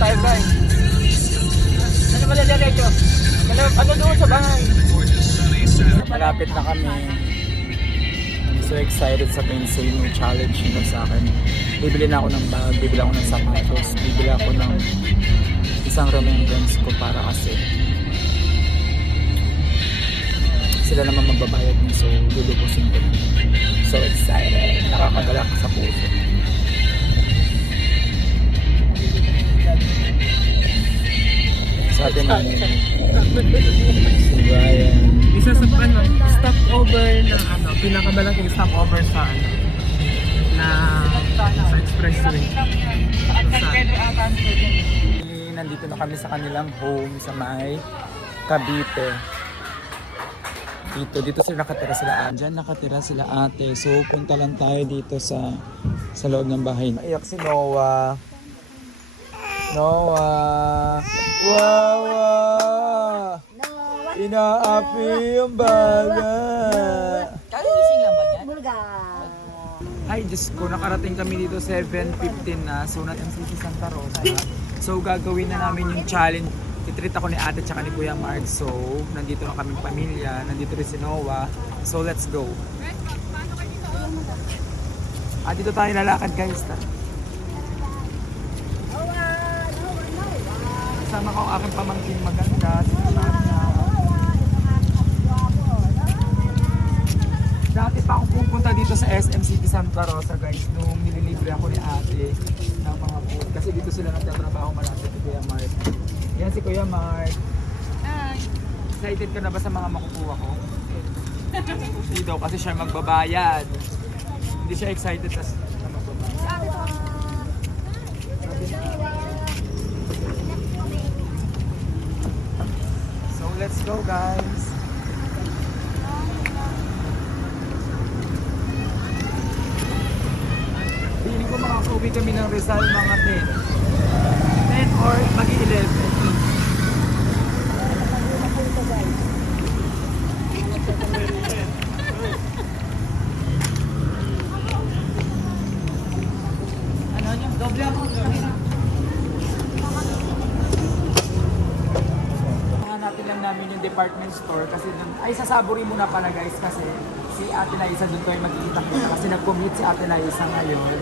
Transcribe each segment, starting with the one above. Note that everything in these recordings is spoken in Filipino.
tayo guys. Ano ba diretso? Ano doon sa bahay? Malapit na kami. I'm so excited sa insane yung challenge nila sa akin. Bibili na ako ng bag, bibili ako ng sapatos, bibili ako ng isang remembrance ko para kasi sila naman magbabayad niya, so lulubusin ko na. So excited, nakakagalak sa puso. Sa atin namin si Brian. Isa sa stopover na pinakamalaking stopover sa sa expressway. Nandito na kami sa kanilang home sa may Cavite. Dito sila nakatira sila ate. Diyan nakatira sila ate. So punta lang tayo dito sa loob ng bahay. Iyak si Noah. Noah. Wow! Inaapi yung baga. Kagising lang ba yan? Ay, Diyos ko, nakarating kami dito 7:15 na. So, MCC Santa Rosa. So, gagawin na namin yung challenge. Titreat ako ni ate tsaka ni Kuya Mark. So, nandito na kaming pamilya. Nandito rin si Noah. So, let's go. Dito tayo lalakad guys. Kasama ko ang aking pamangkin maganda. Dati pa ako pupunta dito sa SM City Santa Rosa guys nung nililibre ako ni ate ng mga food. Kasi dito sila nagtatrabaho malapit ni Kuya Mark. Yan si Kuya Mark. Hi. Excited ka na ba sa mga makukuha ko? Hindi daw kasi siya magbabayad. Hindi siya excited sa magbabayad. So let's go guys. Feeling ko makakauwi kami ng Rizal mga 10 or mag-11. Ano yung doble ako? Hanapin lang namin yung department store kasi dun, ay sasaburi muna pala guys kasi si Ate Liza dun tayo magkikita-kita kasi nag-commute si Ate Liza ngayon.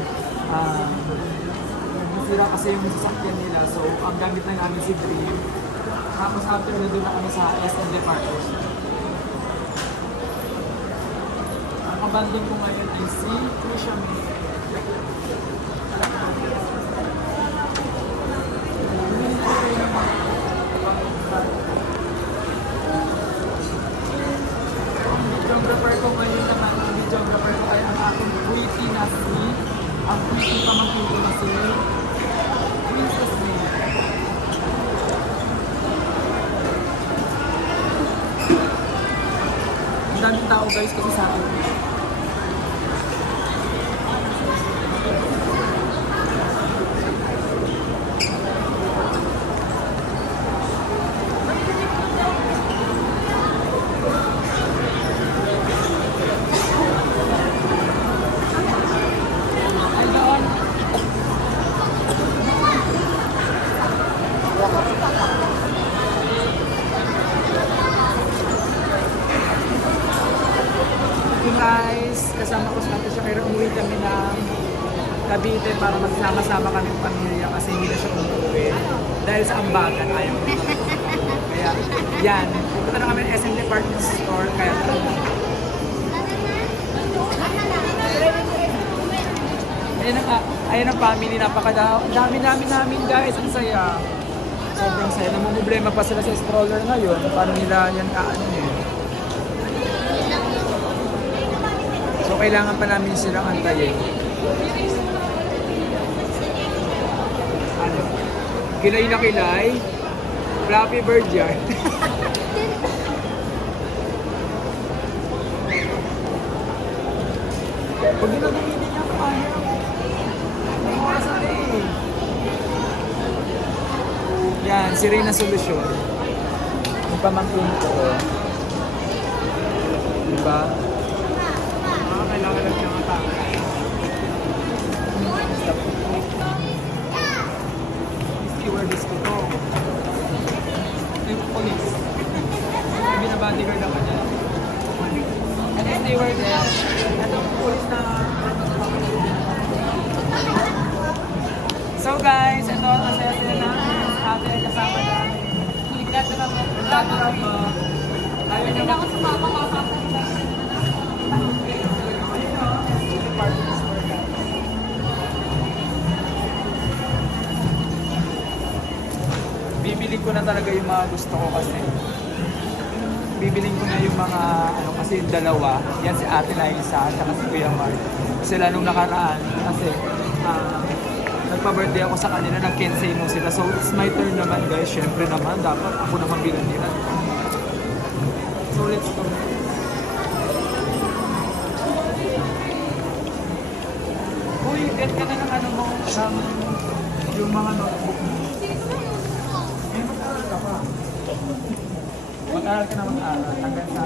Nasira kasi yung sasakyan nila so ang gamit na namin si Dream. Tapos after na doon na kami sa SM department store. Ang abandon ko ngayon ay si Trisha May. Videographer ko ngayon naman, ang videographer ko ay ang aking pretty na si, ang pretty pamangkin ko na si Princess May. Ang daming tao guys kasi sa akin. Guys, kasama ko sa Ate Shakira, umuwi kami ng Cavite para magsama-sama kami ng pamilya kasi hindi na siya umuwi dahil sa ambagan ayaw ko. Kaya yan, pupunta na kami ng SM Department Store kaya ayan ang family, napakadami namin guys, ang saya. Sobrang saya, namumblema pa sila sa stroller ngayon, paano nila yan So kailangan pa namin silang antayin. Kilay na kilay. Flappy Bird yan. Pag ginagamitin niya pa kaya. May oras na eh. Yan, si Reyna Solusyon. Yung pamangkin ko. Diba? Kailangan lang siya matapos. Steward bodyguard ako dyan. Ano yung stewardess? Itong pulis na... So guys, ito ang asaya na atin ang kasama namin. Ligtas na po. Ayaw niya ako sumama ka. Bibili ko na talaga yung mga gusto ko kasi. Bibiling ko na yung mga, ano kasi yung dalawa. Yan si Ate Liza at saka si Kuya Mark. Sila nung nakaraan kasi nagpa-birthday ako sa kanila, nag-kensei mo sila. So it's my turn naman guys. Syempre naman, dapat ako naman bilang nila. So let's go. Uy, get ka na ng ano mo, yung mga notebook mo. May mag-aaral ka pa. Mag-aaral ka na mag-aaral hanggang sa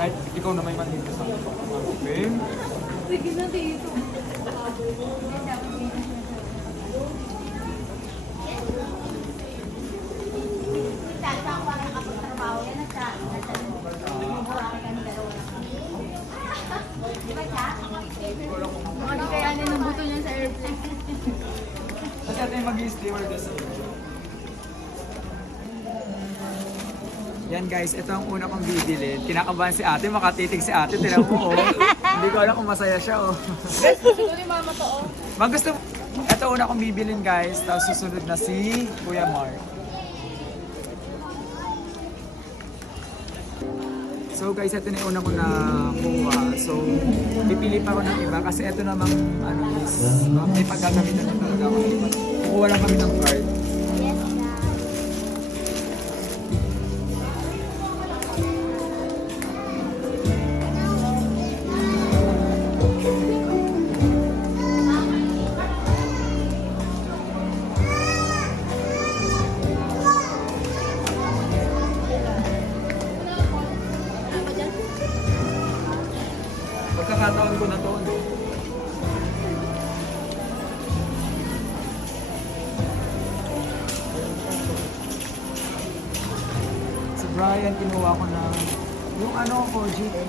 kahit ikaw na may mandito sa okay? Sige na dito. Ano kaya ng buto niya sa airplane? Kasi natin mag-i-stewardess. Yan guys, ito ang una kong bibili. Kinakabahan si ate, makatitig si ate. Tinan mo, oh. Hindi ko alam kung masaya siya, oh. Siguro ni mama to, oh. Magusto. Ito una kong bibilin guys. Tapos susunod na si Kuya Mark. So guys, ito na yung una ko na kuha. So, pipili pa ako ng iba kasi ito namang ano is may paggagamitan na talaga ako. Kukuha lang kami ng card. Pagkakataon ko na to. No? Si Brian, kinuha ko na yung ano ko, GM.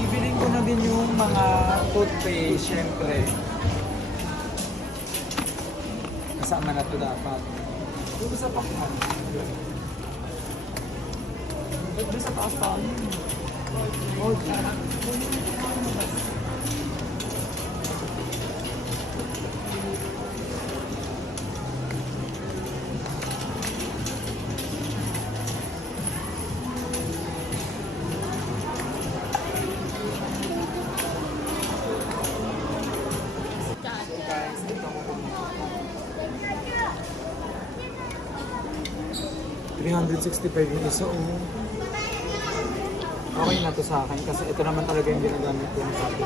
Bibiling ko na din yung mga toothpaste, syempre. Kasama na to dapat. Dito sa pakhan. Doon sa taas tayo. Oh, $365 yung isa, oh. Okay na to sa akin kasi ito naman talaga yung ginagamit ko sa akin.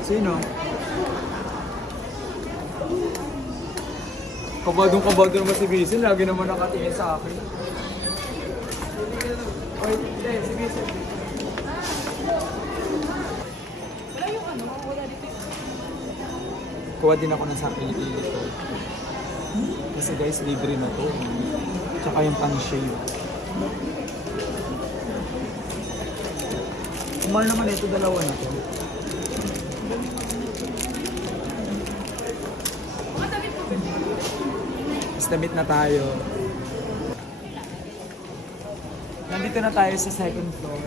Sino? Kabadong-kabado naman si Vincent. Lagi naman nakatingin sa akin. Oy, hindi, si Vincent. Wala yung ano, wala dito. Kuha din ako ng sa pinipili ko. Kasi guys, libre na to. Tsaka yung pang-shave. Kumal naman ito, dalawa na to. Mas damit na tayo. Nandito na tayo sa second floor.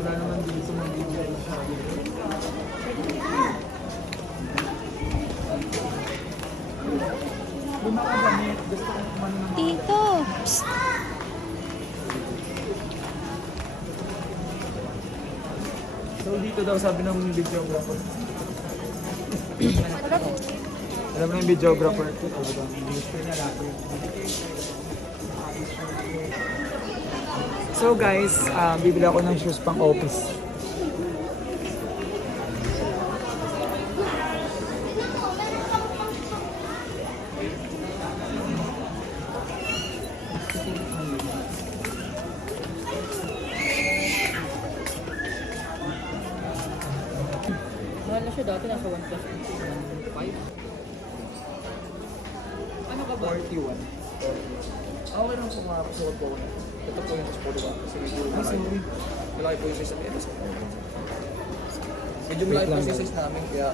Wala naman dito ng bibigay na sabi. Yung mga gamit, gusto ko kumano ng mga Tito! Psst! So dito daw sabi ng videographer. Alam mo yung videographer ito talaga. Gusto niya lahat. So guys, bibili ako ng shoes pang office. Dati nasa 1 plus 5. Ano ka ba? 41. Okay lang po mga pasukat po. Ito po yung sport ko. Kasi medyo malaki po yung size ng MS ko. Medyo malaki po yung size namin kaya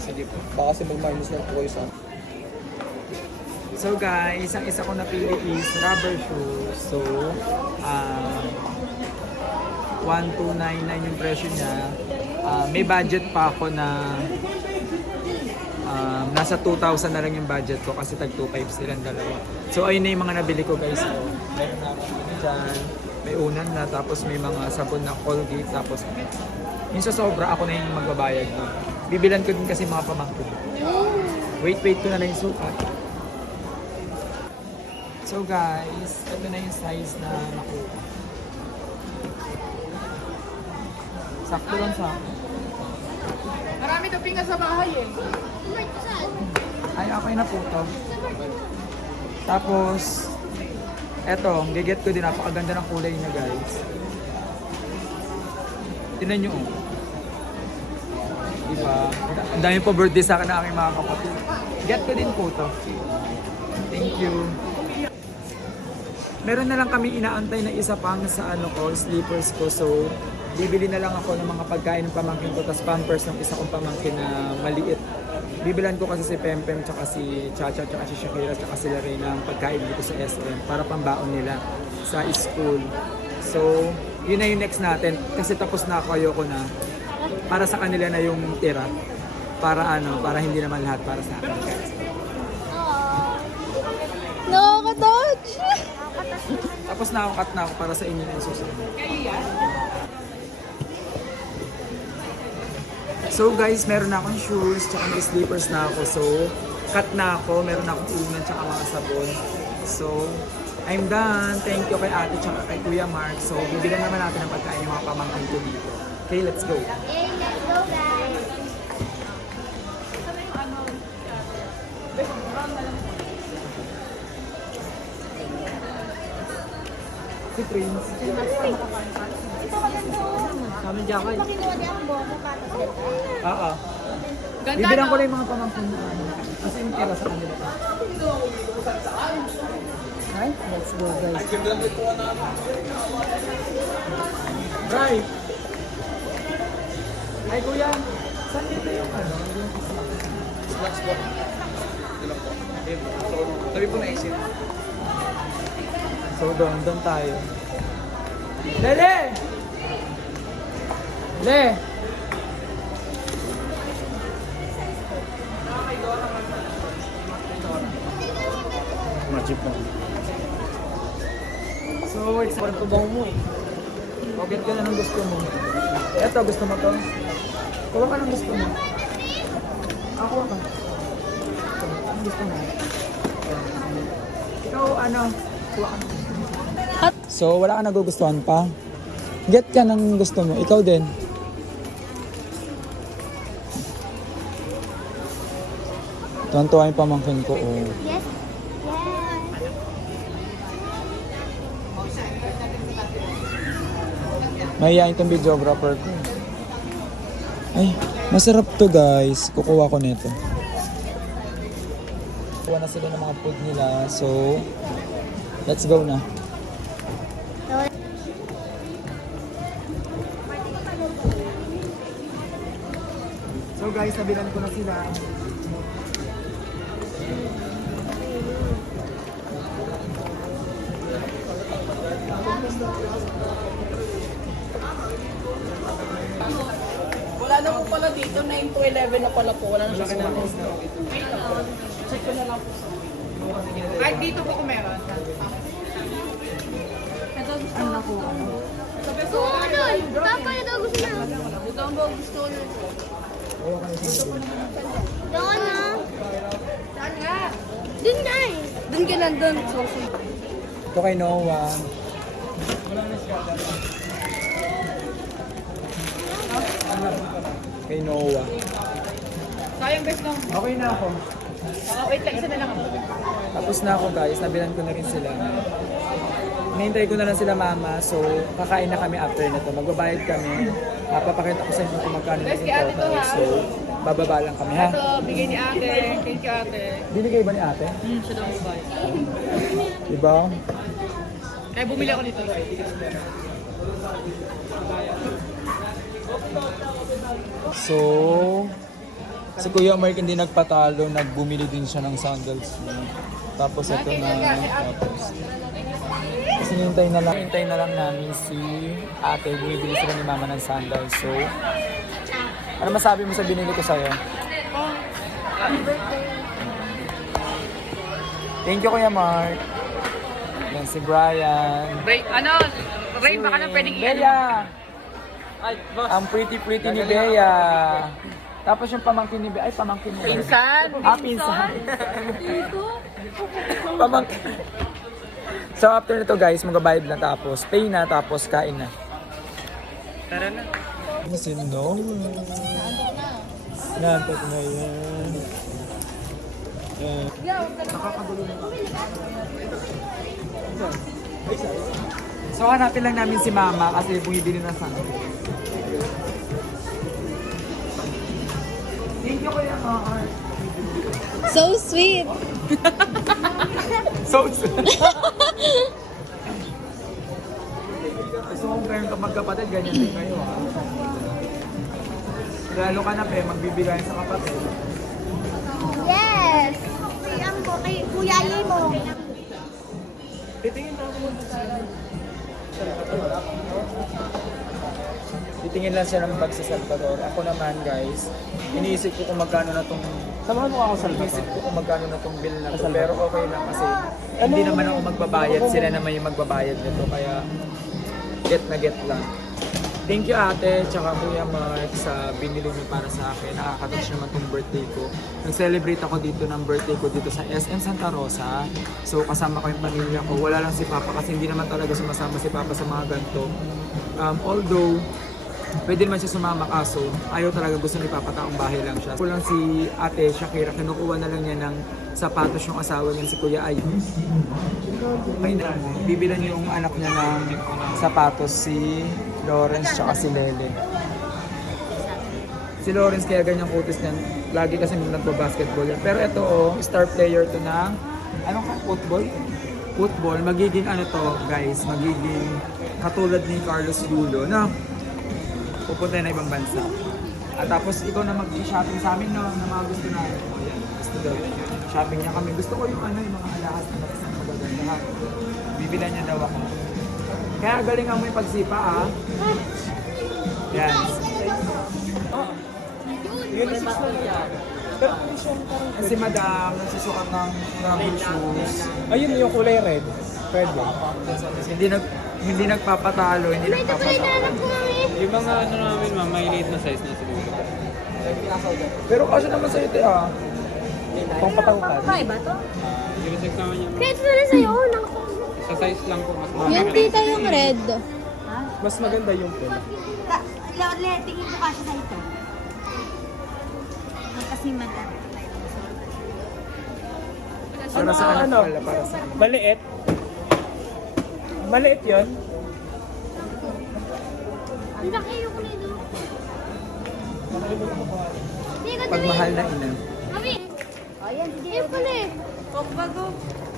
sige po. Baka kasi mag-minus lang po kayo sa So guys, ang isa ko napili is rubber shoes. So, 1,299 yung presyo niya. May budget pa ako na nasa 2,000 na lang yung budget ko kasi tag 2,500 silang dalawa. So ayun na yung mga nabili ko guys. So, meron na akong dyan, may unan na, tapos may mga sabon na Colgate, tapos yung sa sobra ako na yung magbabayad mo. Bibilan ko din kasi mga pamangkin. Wait ko na lang yung sukat. So guys, ito na yung size na nakuha. Sakto lang sa akin. Marami to pinga sa bahay eh. Ay, okay na po to. Tapos, eto, giget ko din. Napakaganda ng kulay niya guys. Tingnan nyo. Diba? Ang dami po birthday sa akin ng aking mga kapatid. Get ko din po to. Thank you. Meron na lang kami inaantay na isa pang sa sleepers ko. So, bibili na lang ako ng mga pagkain ng pamangkin ko, tapos pampers ng isa kong pamangkin na maliit. Bibilan ko kasi si Pempem, tsaka si Chacha, tsaka si Shakira, tsaka si Larena ng pagkain dito sa SM para pambaon nila sa school. So, yun na yung next natin. Kasi tapos na ako, ayoko na. Para sa kanila na yung tira. Para hindi naman lahat para sa akin. Nakaka-touch! Tapos na ako, cut na ako para sa inyo na yung susunod. So guys, meron na akong shoes, tsaka may slippers na ako. So, cut na ako. Meron na akong unan, tsaka mga sabon. So, I'm done. Thank you kay ate, tsaka kay Kuya Mark. So, bibigyan naman natin ng pagkain yung mga pamangkin ko dito. Okay, let's go. Yay, let's go guys! Si Prince. Kami Jackie. Kinuha niya ang buong sapatos nito. Oo. Bibilang ko lang yung mga pamangkin na kasi yung tira sa kanila. Right? Let's go guys. Right. Ay kuya, saan dito yung yung Snacks po. Ito lang po. So, tabi po na exit. So doon tayo. Lele! Le! Majip mo. So, it's parang tubaw mo eh. Pagkat ka na ng gusto mo. Eto, gusto mo to? Kuha ka ng gusto mo. Ako ka. Ang gusto mo. Ikaw, kuha ka ng gusto mo. So, wala ka nagugustuhan pa? Get ka ng gusto mo. Ikaw din. Tuwan-tuwa yung pamangkin ko. Oh. Yes. Yes. Mahihayin tong videographer ko. Ay, masarap to guys. Kukuha ko nito. Kuha na sila ng mga food nila. So, let's go na. So guys, nabilan ko na sila. Wala na po pala dito, 9 to 11 na pala po. Wala na siya sa mga. Check ko na lang po. Ay, dito po kung meron. Kuha ka doon! Tapos ito gusto na. Ito ang mga gusto ko na. Doon na. Saan nga? Doon na eh. Doon ka nandun. So, Ito kay Noah. Kay Noah. sayang best lang. Okay na ako. Wait lang, isa na lang ako. Tapos na ako guys, nabilan ko na rin sila. Hinihintay ko na lang sila mama, so kakain na kami after na to. Magbabayad kami. Papakita ko sa inyo kung magkano yung total. So, bababa lang kami, ha? Ito, bigay ni ate. Thank you, ate. Binigay ba ni ate? Siya daw mabay. Diba? Kaya bumili ako nito. So, si Kuya Mark hindi nagpatalo, nagbumili din siya ng sandals niya. Tapos ito na, tapos. Kasi hintay na lang namin si ate, bumibili sila ni mama ng sandals. So, ano masabi mo sa binili ko sa'yo? Thank you Kuya Mark. Yan si Brian. Rain, baka na pwedeng Bea! Ang pretty ni Bea. Tapos yung pamangkin ni Bea. Ay, pamangkin mo. Pinsan. Pinsan. Pamangkin. So after nito guys, magbabayad na tapos pay na tapos kain na. Tara na. Kasi no. Nantot na yan. Nakakagulo na. So hanapin lang namin si mama kasi bumibili na sana. Thank you Kuya Mark. So sweet. So gusto mong kayo magkapatid, ganyan din kayo ha. Lalo ka na pe, magbibigay sa kapatid. Yes. Kay Kuya Ali mo. Titingin lang siya ng bag sa Salvador. Ako naman guys, iniisip ko kung magkano na tong... Samahan mo ako sa Iniisip ko kung magkano na tong bill na to. Pero okay lang kasi hindi naman ako magbabayad. Sila naman yung magbabayad nito. Kaya get na get lang. Thank you ate, tsaka Kuya Mark sa binili niyo para sa akin. Nakakatouch naman tong birthday ko. Nag-celebrate ako dito ng birthday ko dito sa SM Santa Rosa. So kasama ko yung pamilya ko. Wala lang si Papa kasi hindi naman talaga sumasama si Papa sa mga ganito. Although, pwede naman siya sumama kaso ayaw talaga, gusto ni Papa taong bahay lang siya. Kulang si ate Shakira, kinukuha na lang niya ng sapatos yung asawa niya si Kuya Ay. Ay na, bibilan yung anak niya ng sapatos si Lawrence tsaka si Lele. Si Lawrence kaya ganyang kutis niyan, lagi kasi nagbabasketball yan. Pero ito star player to ng, anong football? Football, magiging ano to guys, magiging katulad ni Carlos Yulo na pupunta na ibang bansa. At tapos ikaw na mag-shopping sa amin no, na mga gusto namin. O yan, gusto daw. Shopping niya kami. Gusto ko yung ano, yung mga alahas na magaganda. Bibilan niya daw ako. Kaya galingan mo yung pagsipa ah. Yan. Si Madam, nagsusukat ng rubber shoes. Ayun yung kulay red. Pwede. Hindi nagpapatalo, hindi Ito pala nagpapatalo. ko mami. Yung mga ano namin, ma'am, may liit na size na siguro. Pero kasi naman sa'yo ito ah. Pang patawkan. Ba to? Yung check naman niya, ma'am. Kaya ito na sa'yo. Sa size lang po. Mas Yung tita yung red. Mas maganda yung pula. Tingin ko kasi sa ito. Kasi madami. Para sa anak Ano? pala, para sa anak. Maliit. Maliit yun. Ang laki yung kulay doon. Hindi ko Pag mahal na ina. Mami! Ayan, hindi yung pala eh. Bago.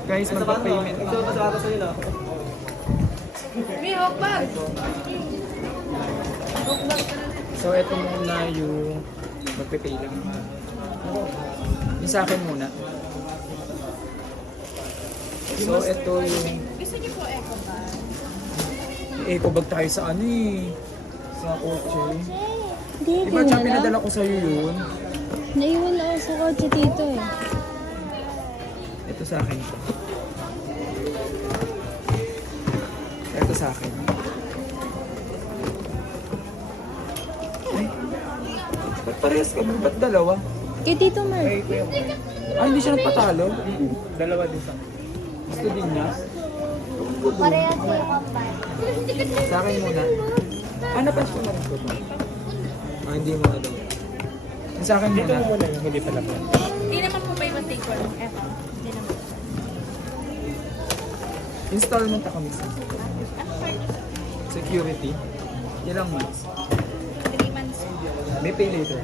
Guys, magpa-payment na. May hawk bag. So, ito muna yung magpipay lang. Yung sa akin muna. So, ito yung Gusto niyo po eco bag? eco bag tayo sa ano eh. Sa kotse. Hindi, Diba, tsaka pinadala ko sa'yo yun? Naiwan ako sa kotse dito eh. Ito sa akin. Ito sa akin. Ay. Ba't parehas kami? Ba't dalawa? Kay Tito Mar. Ah, hindi siya nagpatalo? Dalawa din sa. Gusto din niya? Parehas yung kampay. Sa akin muna. Ah, napansin ko na rin ko ba? Ah, hindi mo na daw. Yung sa akin Dito muna. mo muna yung hindi pala po. Hindi naman po may take for eco. Hindi naman. Installment ako minsan. Security. Ilang months? 3 months. May pay later.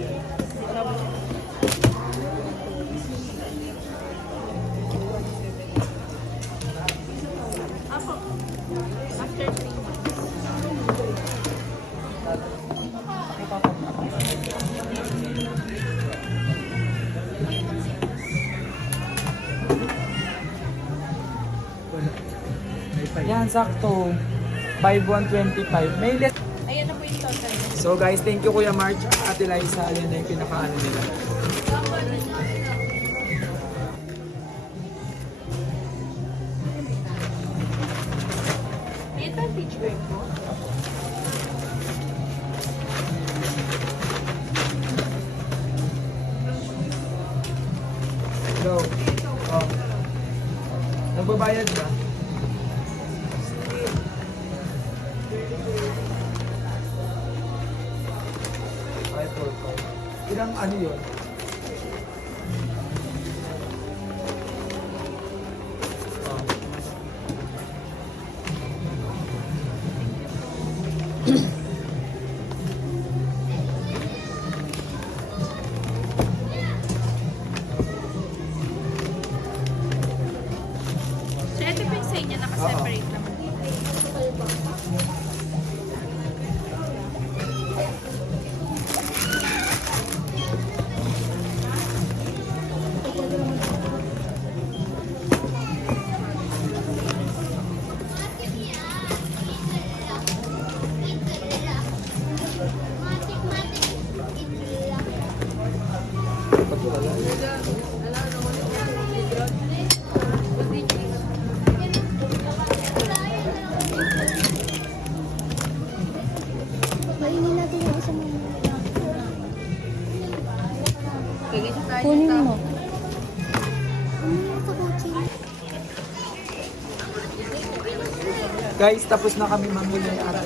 Yan, sakto. 5,125. May less. Ayan na po yung total. So guys, thank you Kuya March at Ate Liza. Ayan na yung pinakaano nila. Ito ang beach wear po. Go. Oh. Nagbabayad ba? Ay, total. Ilang ano yun? Oh. So, ito po yung sa inyo, naka-separate naman. Mainin natin yung isang kunin mo. Guys, tapos na kami mamili at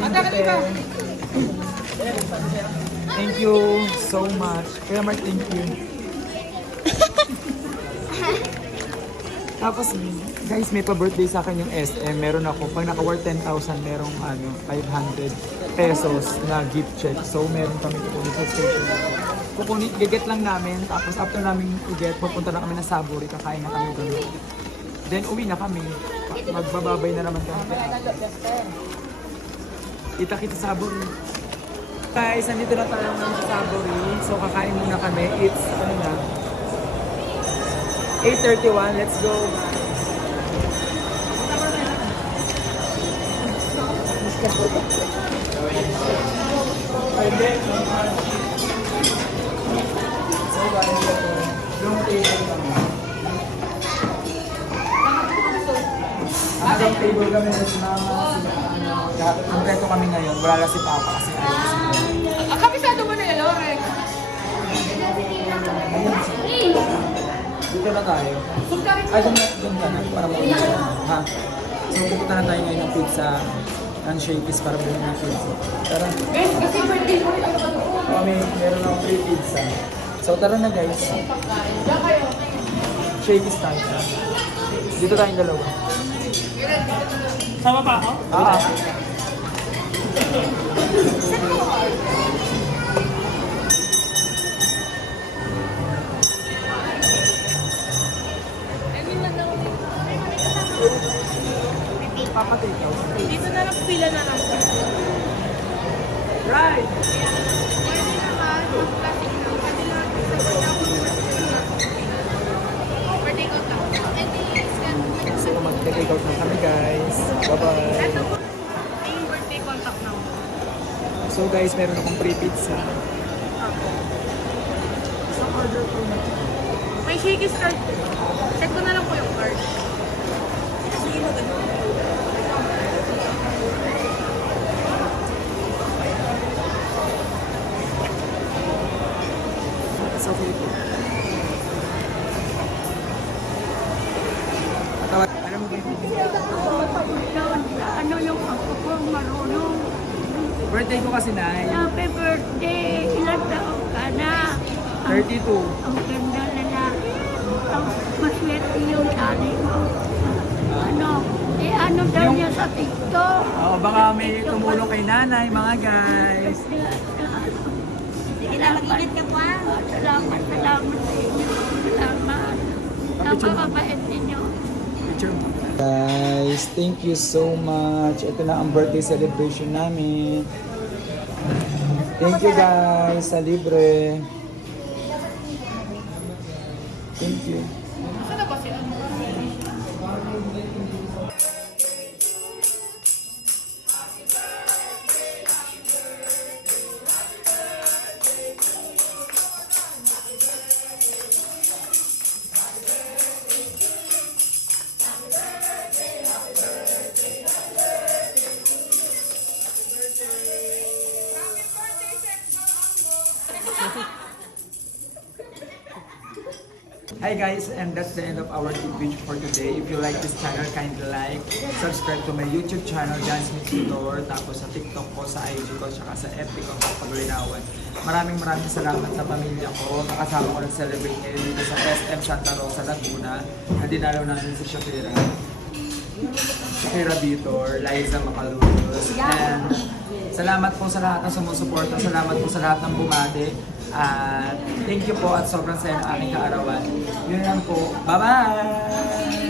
thank you so much. Kuya Mark, thank you. Tapos, guys, may pa-birthday sa akin yung SM. Meron ako, pag naka-worth 10,000, merong 500 pesos na gift check. So, meron kami kukunin sa station. Kukunin, giget lang namin. Tapos, after namin i-get, pupunta na kami na Saburi. Kakain na kami doon. Then, uwi na kami. Magbababay na naman kami. Kita-kita sa Saburi. Guys, nandito na tayo ng Saburi. So, kakain muna kami. It's, 8:31. Let's go. So, guys, yung table kami. Yung table kami na si Mama, lahat. Kompleto kami ngayon. Wala lang si Papa kasi ayaw si Mama. Kabisado mo na yun, Lorex. Dito na tayo. Ay, doon ka na. Para maulit ka. Ha? So, pupunta na tayo ngayon ng pizza. Ang Shakey's para bumili ng pizza. Tara. Kasi birthday mo rin. Kami, meron akong free pizza. So, tara na guys. Shakey's tayo. Dito tayong dalawa. Sama pa ako? Papatikaw. Dito na lang, pila na lang. Right! Birthday ko lang. So, mag-take out na kami guys. Bye-bye. Ito po, yung birthday contact na. So guys, meron akong free pizza. So, order ko na. May Shakey's card. Check ko na lang po yung card. It's okay po. Alam mo ba Ano yung ako po marunong? birthday ko kasi na Happy birthday! Ilang taon ka na? 32. Ang ganda lalaki. Ang maswerte yung nanay mo. Ano? Ano daw Yung- niya sa TikTok? Baka may tumulong kay nanay, mga guys. Sige na, mag-ingat ka pa. Salamat sa inyo. Salamat. Napakabait ninyo. Picture mo. Guys, thank you so much. Ito na ang birthday celebration namin. Thank you guys sa libre. Thank you. Saan na ba sila? Hi guys, and that's the end of our video for today. If you like this channel, kindly like, subscribe to my YouTube channel, Dance Mixidor, tapos sa TikTok ko, sa IG ko, tsaka sa FB ko, sa Paglinawan. Maraming salamat sa pamilya ko. Nakasama ko nag-celebrate ngayon dito sa SM Santa Rosa, Laguna. Na dinalaw namin si Shakira Vitor, Liza Macalunos. And salamat po sa lahat ng sumusuporta. Salamat po sa lahat ng bumati. Thank you po at sobrang saya ng aking kaarawan. Yun lang po. Bye-bye!